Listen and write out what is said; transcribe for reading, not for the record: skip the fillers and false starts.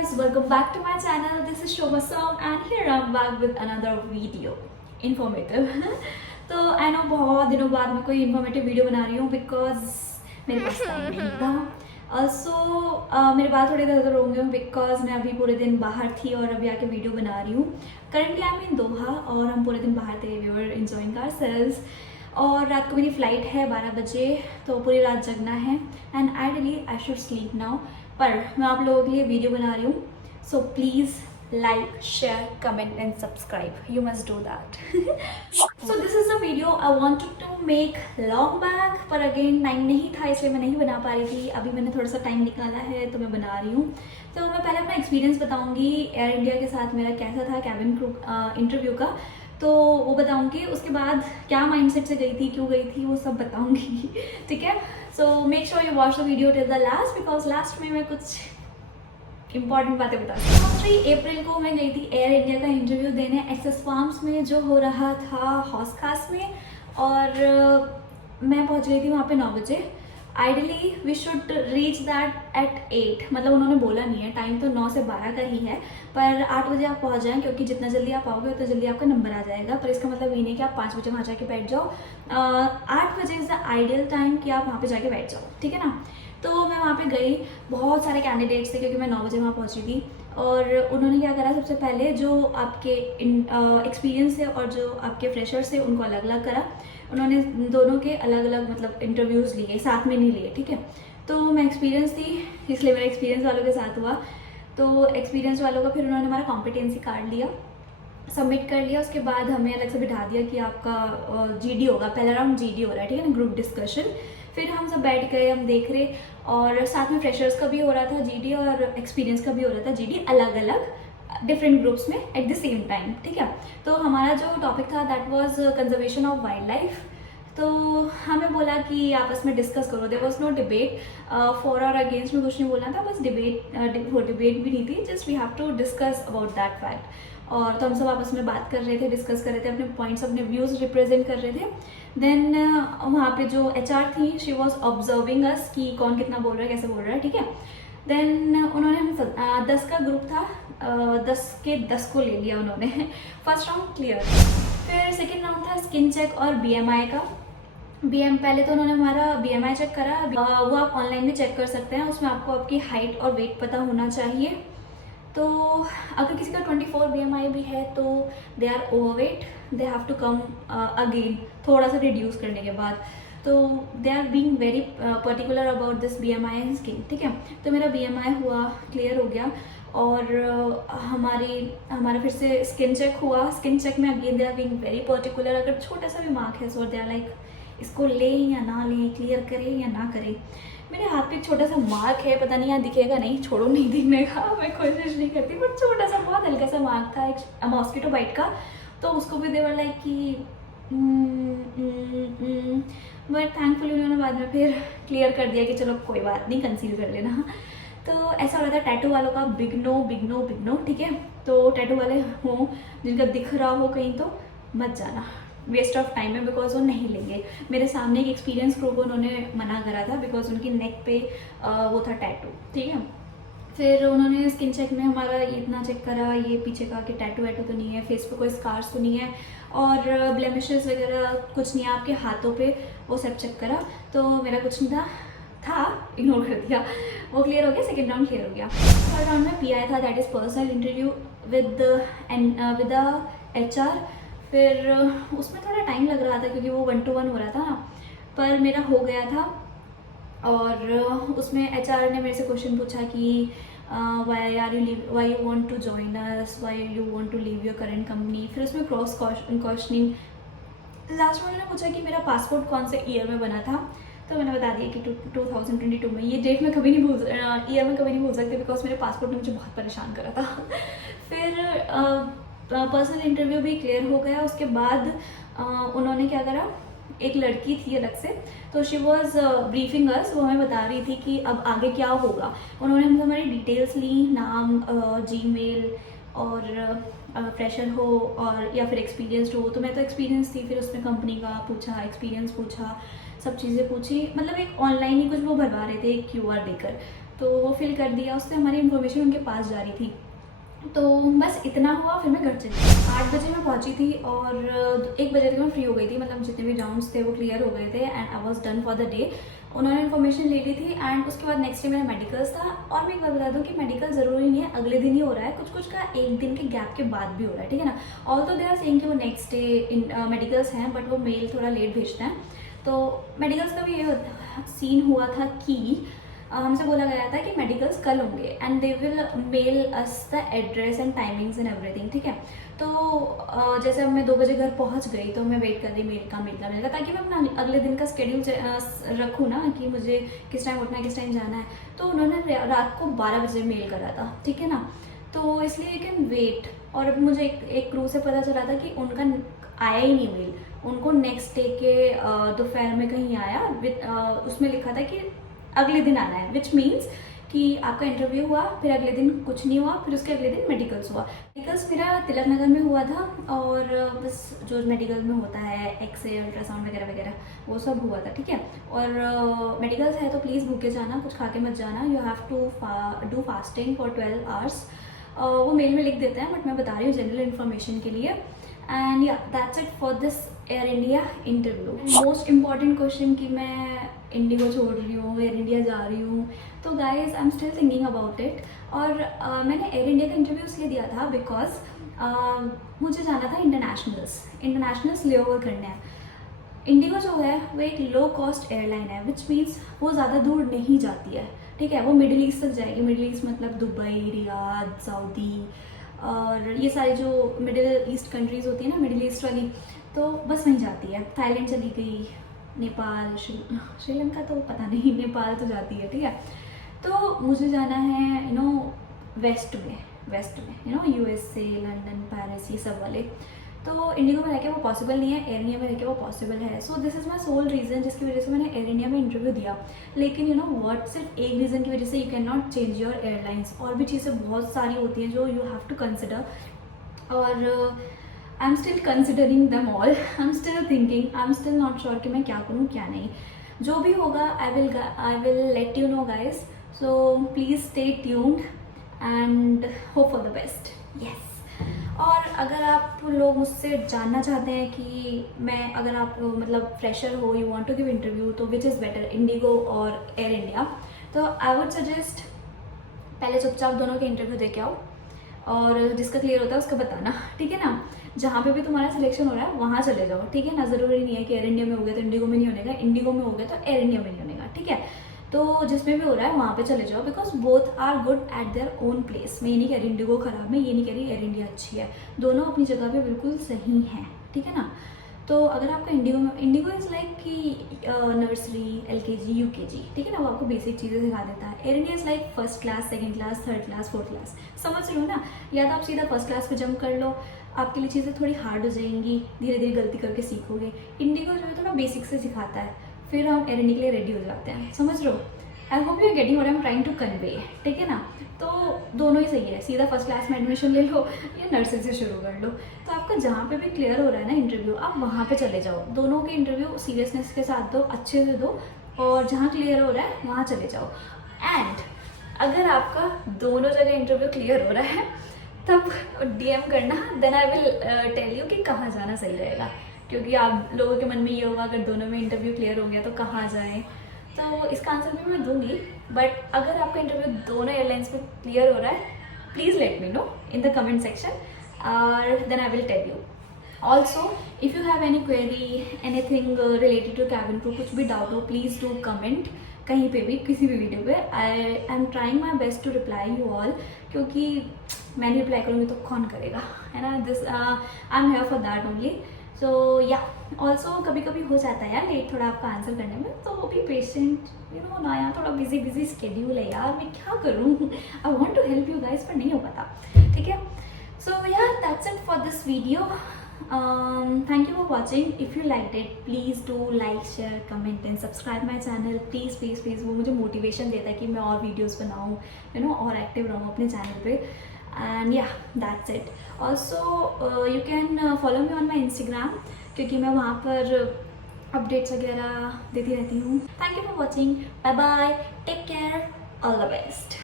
guys, welcome back to my channel. This is Shobha Song and here I'm back with another video. Informative. तो I know बहुत दिनों बाद मैं कोई informative video बना रही हूँ बिकॉज मेरे पास टाइम नहीं था। ऑल्सो मेरे बाल थोड़े इधर उधर होंगे बिकॉज मैं अभी पूरे दिन बाहर थी और अभी आके वीडियो बना रही हूँ। करंटली आई एम इन दोहा और हम पूरे दिन बाहर थे, वी वर एंजॉयिंग आवरसेल्व्स। और रात को मेरी फ़्लाइट है 12 बजे, तो पूरी रात जगना है and ideally I should sleep now. पर मैं आप लोगों के लिए वीडियो बना रही हूँ, so please like, share, comment and subscribe. You must do that. So this is the video I wanted to make long back, पर again टाइम नहीं था इसलिए मैं नहीं बना पा रही थी। अभी मैंने थोड़ा सा टाइम निकाला है तो मैं बना रही हूँ। तो मैं पहले अपना एक्सपीरियंस बताऊँगी एयर इंडिया के साथ मेरा कैसा था कैबिन क्रू इंटरव्यू का, तो वो बताऊँगी। उसके बाद क्या माइंडसेट से गई थी, क्यों गई थी, वो सब बताऊँगी। ठीक है, so make sure you watch the video till the last because last में मैं कुछ इंपॉर्टेंट बातें बता रही हूँ। 3 अप्रैल को मैं गई थी एयर इंडिया का इंटरव्यू देने एक्सेस फार्म्स में जो हो रहा था हौस खास में, और मैं पहुँच गई थी वहाँ पे 9 बजे। Ideally we should reach that at 8, मतलब उन्होंने बोला नहीं है, टाइम तो 9 से 12 का ही है, पर 8 बजे आप पहुँच जाएँ क्योंकि जितना जल्दी आप आओगे उतना जल्दी आपका नंबर आ जाएगा। पर इसका मतलब ये नहीं कि आप 5 बजे वहाँ जाके बैठ जाओ। 8 बजे इज़ द आइडियल टाइम कि आप वहाँ पे जाके बैठ जाओ, ठीक है ना। तो मैं वहाँ पे गई, बहुत सारे कैंडिडेट्स थे क्योंकि मैं 9 बजे वहाँ पहुँची थी। और उन्होंने क्या करा, सबसे पहले जो आपके एक्सपीरियंस है और जो आपके फ्रेशर्स थे उनको अलग अलग करा। उन्होंने दोनों के अलग अलग मतलब इंटरव्यूज़ लिए, साथ में नहीं लिए, ठीक है। तो मैं एक्सपीरियंस थी इसलिए मेरा एक्सपीरियंस वालों के साथ हुआ। तो एक्सपीरियंस वालों का फिर उन्होंने हमारा कॉम्पिटेंसी कार्ड लिया, सबमिट कर लिया। उसके बाद हमें अलग से बिठा दिया कि आपका जीडी होगा, पहला राउंड जीडी हो रहा है, ठीक है ना, ग्रुप डिस्कशन। फिर हम सब बैठ गए, हम देख रहे, और साथ में फ्रेशर्स का भी हो रहा था जीडी और एक्सपीरियंस का भी हो रहा था जीडी, अलग अलग डिफरेंट ग्रुप्स में एट द सेम टाइम, ठीक है। तो हमारा जो टॉपिक था that was conservation of wildlife. तो हमें बोला कि आपस में डिस्कस करो, there was no debate, for और अगेंस्ट में कुछ नहीं बोलना था, बस डिबेट भी नहीं थी, just we have to discuss about that fact. और तो हम सब आपस में बात कर रहे थे, डिस्कस कर रहे थे, अपने पॉइंट्स अपने व्यूज़ रिप्रेजेंट कर रहे थे। देन वहाँ पे जो HR थी, शी वॉज ऑब्जर्विंग अस कि कौन कितना बोल रहा है, कैसे बोल रहा है, ठीक है। देन उन्होंने हमें 10 का ग्रुप था, 10 के 10 को ले लिया उन्होंने। First round clear. फिर सेकेंड राउंड था स्किन चेक और BMI का। पहले तो उन्होंने हमारा BMI चेक करा, वो आप ऑनलाइन भी चेक कर सकते हैं, उसमें आपको आपकी हाइट और वेट पता होना चाहिए। तो अगर किसी का 24 BMI भी है तो they are overweight, they have to come again थोड़ा सा रिड्यूस करने के बाद। तो they are being very particular about this BMI and skin, ठीक है। तो मेरा BMI हुआ, क्लियर हो गया। और हमारा फिर से स्किन चेक हुआ। स्किन चेक में again they are being very particular, अगर छोटा सा भी मार्क है सो दे आर लाइक इसको लें या ना लें, क्लियर करें या ना करें। मेरे हाथ पे एक छोटा सा मार्क है, पता नहीं यहाँ दिखेगा नहीं, छोड़ो नहीं दिखने का, मैं कोशिश नहीं करती, बट छोटा सा बहुत हल्का सा मार्क था एक मॉस्किटो बाइट का। तो उसको भी देवर लाइक कि बट थैंकफुली उन्होंने बाद में फिर क्लियर कर दिया कि चलो कोई बात नहीं, कंसील कर लेना। तो ऐसा हो रहा था टैटू वालों का, big no big no big no, ठीक है। तो टैटू वाले हों जिनका दिख रहा हो कहीं तो मत जाना, वेस्ट ऑफ टाइम है, बिकॉज वो नहीं लेंगे। मेरे सामने एक एक्सपीरियंस क्रू को उन्होंने मना करा था बिकॉज उनकी नेक पे वो था टैटू, ठीक है। फिर उन्होंने स्किन चेक में हमारा इतना चेक करा, ये पीछे का कि टैटू वैटू तो नहीं है, फेस पे कोई स्कार्स तो नहीं है, और ब्लेमिशेस वगैरह कुछ नहीं है आपके हाथों पे, वो सब चेक करा। तो मेरा कुछ नहीं था इग्नोर कर दिया, वो क्लियर हो गया। सेकेंड राउंड क्लियर हो गया। थर्ड राउंड में PI था, that is personal interview with HR। फिर उसमें थोड़ा टाइम लग रहा था क्योंकि वो 1 to 1 हो रहा था ना, पर मेरा हो गया था। और उसमें HR ने मेरे से क्वेश्चन पूछा कि why you want to join us, why you want to leave your current company. फिर उसमें क्रॉस क्वेश्चनिंग, लास्ट में उन्होंने पूछा कि मेरा पासपोर्ट कौन से ईयर में बना था। तो मैंने बता दिया कि 2022 में। ये डेट में कभी नहीं भूल, ईयर में कभी नहीं भूल सकती बिकॉज मेरे पासपोर्ट ने मुझे बहुत परेशान करा था। फिर पर्सनल इंटरव्यू भी क्लियर हो गया। उसके बाद उन्होंने क्या करा, एक लड़की थी अलग से, तो शी वॉज ब्रीफिंग अस, वो हमें बता रही थी कि अब आगे क्या होगा। उन्होंने हमसे हमारी डिटेल्स ली, नाम, जीमेल, और फ्रेशर हो और या फिर एक्सपीरियंसड हो। तो मैं तो एक्सपीरियंस थी, फिर उसने कंपनी का पूछा, एक्सपीरियंस पूछा, सब चीज़ें पूछी, मतलब एक ऑनलाइन ही कुछ वो भरवा रहे थे QR देकर। तो वो फिल कर दिया, उससे हमारी इन्फॉर्मेशन उनके पास जा रही थी। तो बस इतना हुआ, फिर मैं घर चली गई। 8 बजे मैं पहुंची थी और 1 बजे तक मैं फ्री हो गई थी, मतलब जितने भी राउंड्स थे वो क्लियर हो गए थे and I was done for the day. उन्होंने इन्फॉर्मेशन ले ली थी एंड उसके बाद नेक्स्ट डे मेरा मेडिकल्स था। और मैं एक बात बता दूं कि मेडिकल ज़रूरी नहीं है अगले दिन ही हो रहा है, कुछ कुछ का 1 दिन के गैप के बाद भी हो रहा है, ठीक है ना। ऑल्दो दे आर सेइंग कि वो नेक्स्ट डे मेडिकल्स हैं, बट वो मेल थोड़ा लेट भेजते हैं। तो मेडिकल्स का भी ये सीन हुआ था कि हमसे बोला गया था कि मेडिकल्स कल होंगे and they will mail us the address and timings and everything, ठीक है। तो जैसे अब मैं 2 बजे घर पहुंच गई तो मैं वेट कर रही मेल का, ताकि मैं अपना अगले दिन का स्केड्यूल रखूँ ना कि मुझे किस टाइम उठना है, किस टाइम जाना है। तो उन्होंने रात को 12 बजे मेल करा था, ठीक है ना। तो इसलिए यू कैन वेट। और अभी मुझे एक क्रू से पता चला था कि उनका आया ही नहीं मेल, उनको नेक्स्ट डे के दोपहर में कहीं आया उसमें लिखा था कि अगले दिन आना है, विच मीन्स कि आपका इंटरव्यू हुआ, फिर अगले दिन कुछ नहीं हुआ, फिर उसके अगले दिन मेडिकल्स हुआ। मेडिकल्स मेरा तिलक नगर में हुआ था और बस जो मेडिकल में होता है एक्सरे, अल्ट्रासाउंड वगैरह वगैरह वो सब हुआ था, ठीक है। और मेडिकल्स है तो प्लीज़ भूखे जाना, कुछ खा के मत जाना। You have to do fasting for 12 hours. वो मेल में लिख देते हैं, बट मैं बता रही हूँ जनरल इन्फॉर्मेशन के लिए। एंड या that's it for this air India interview. Most important question कि मैं इंडिगो छोड़ रही हूँ, एयर इंडिया जा रही हूँ, तो guys I am still thinking about it. और मैंने एयर इंडिया का इंटरव्यू इसलिए दिया था बिकॉज मुझे जाना था इंटरनेशनल्स ले ओवर करने हैं। इंडिगो जो है वो एक लो कॉस्ट एयरलाइन है, विच मीन्स वो ज़्यादा दूर नहीं जाती है, ठीक है। वो मिडिल ईस्ट तक जाएगी, मिडिल ईस्ट मतलब दुबई, रियाद, सऊदी और ये सारी जो मिडिल ईस्ट कंट्रीज़ होती है ना, मिडिल ईस्ट वाली, तो बस वहीं जाती है। थाईलैंड चली गई, नेपाल, श्रीलंका तो पता नहीं, नेपाल तो जाती है, ठीक है। तो मुझे जाना है वेस्ट में यूएसए, लंदन, पेरिस, ये सब वाले। तो इंडिगो में रहकर वो पॉसिबल नहीं है, एयर इंडिया में रहकर वो पॉसिबल है। So this is my soul reason जिसकी वजह से मैंने एयर इंडिया में इंटरव्यू दिया। लेकिन व्हाट, सिर्फ एक रीज़न की वजह से you can not change your airlines. और भी चीज़ें बहुत सारी होती हैं जो यू हैव टू कंसिडर, और I am still considering them all. I am still thinking, I am still not sure कि मैं क्या करूँ क्या नहीं। जो भी होगा I will let you know guys. So please stay tuned and hope for the best. Yes. और अगर आप लोग मुझसे जानना चाहते हैं कि मैं, अगर आप मतलब फ्रेशर हो, you want to give interview, तो विच इज़ बेटर, इंडिगो और एयर इंडिया, तो आई वुड सजेस्ट पहले चुपचाप दोनों के इंटरव्यू दे के आओ और जिसका क्लियर होता है उसका बताना, ठीक है ना। जहाँ पे भी तुम्हारा सिलेक्शन हो रहा है वहाँ चले जाओ, ठीक है ना। ज़रूरी नहीं है कि एयर इंडिया में हो गया तो इंडिगो में नहीं होने का, इंडिगो में हो गया तो एयर इंडिया में नहीं होने का, ठीक है। तो जिसमें भी हो रहा है वहाँ पे चले जाओ, because both are good at their own place. मैं ये नहीं कह रही इंडिगो खराब, मैं ये नहीं कह रही एयर इंडिया अच्छी है, दोनों अपनी जगह पे बिल्कुल सही हैं, ठीक है ना। तो अगर आपका इंडिगो इज़ लाइक कि नर्सरी, LKG, UKG, ठीक है ना, वो आपको बेसिक चीज़ें सिखा देता है। Air India is like first class, second class, third class, fourth class, समझ लो ना। या तो आप सीधा फर्स्ट क्लास पे जंप कर लो, आपके लिए चीज़ें थोड़ी हार्ड हो जाएंगी, धीरे धीरे गलती करके सीखोगे। इंडिगो जो है थोड़ा बेसिक से सिखाता है, फिर हम एयर इंडिया के लिए रेडी हो जाते हैं, समझ लो। I hope you are getting what I am trying to convey, ठीक है ना। तो दोनों ही सही है, सीधा फर्स्ट क्लास में एडमिशन ले लो या नर्सरी से शुरू कर लो। तो आपका जहाँ पे भी क्लियर हो रहा है ना इंटरव्यू, आप वहाँ पे चले जाओ। दोनों के इंटरव्यू सीरियसनेस के साथ दो, अच्छे से दो, और जहाँ क्लियर हो रहा है वहाँ चले जाओ। एंड अगर आपका दोनों जगह इंटरव्यू क्लियर हो रहा है तब DM करना, then I will tell you कि कहाँ जाना सही रहेगा। क्योंकि आप लोगों के मन में ये होगा अगर दोनों में इंटरव्यू क्लियर हो गया तो कहाँ जाएँ, तो इसका आंसर भी मैं दूंगी। बट अगर आपका इंटरव्यू दोनों एयरलाइंस में क्लियर हो रहा है, please let me know in the comment section, और then I will tell you. Also if you have any query, anything related to cabin crew, कुछ भी डाउट हो, प्लीज़ डू कमेंट कहीं पे भी, किसी भी वीडियो पे। I am trying my best to reply you all, क्योंकि मैं नहीं रिप्लाई करूँगी तो कौन करेगा, है ना। This I am here for that only. So yeah also कभी कभी हो जाता है यार लेट थोड़ा आपका आंसर करने में, तो वो भी पेशेंट ना यार, थोड़ा बिजी स्केड्यूल है यार, मैं क्या करूँ। I want to help you guys, पर नहीं हो पाता, ठीक है। So yeah that's it for this video. Thank you for watching. If you liked it, please do like, share, comment and subscribe my channel. Please वो मुझे motivation देता है कि मैं और वीडियोस बनाऊँ, और एक्टिव रहूँ अपने चैनल पे। And yeah, that's it. Also, you can follow me on my Instagram, क्योंकि मैं वहाँ पर अपडेट्स वगैरह देती रहती हूँ। Thank you for watching. Bye bye. Take care. All the best.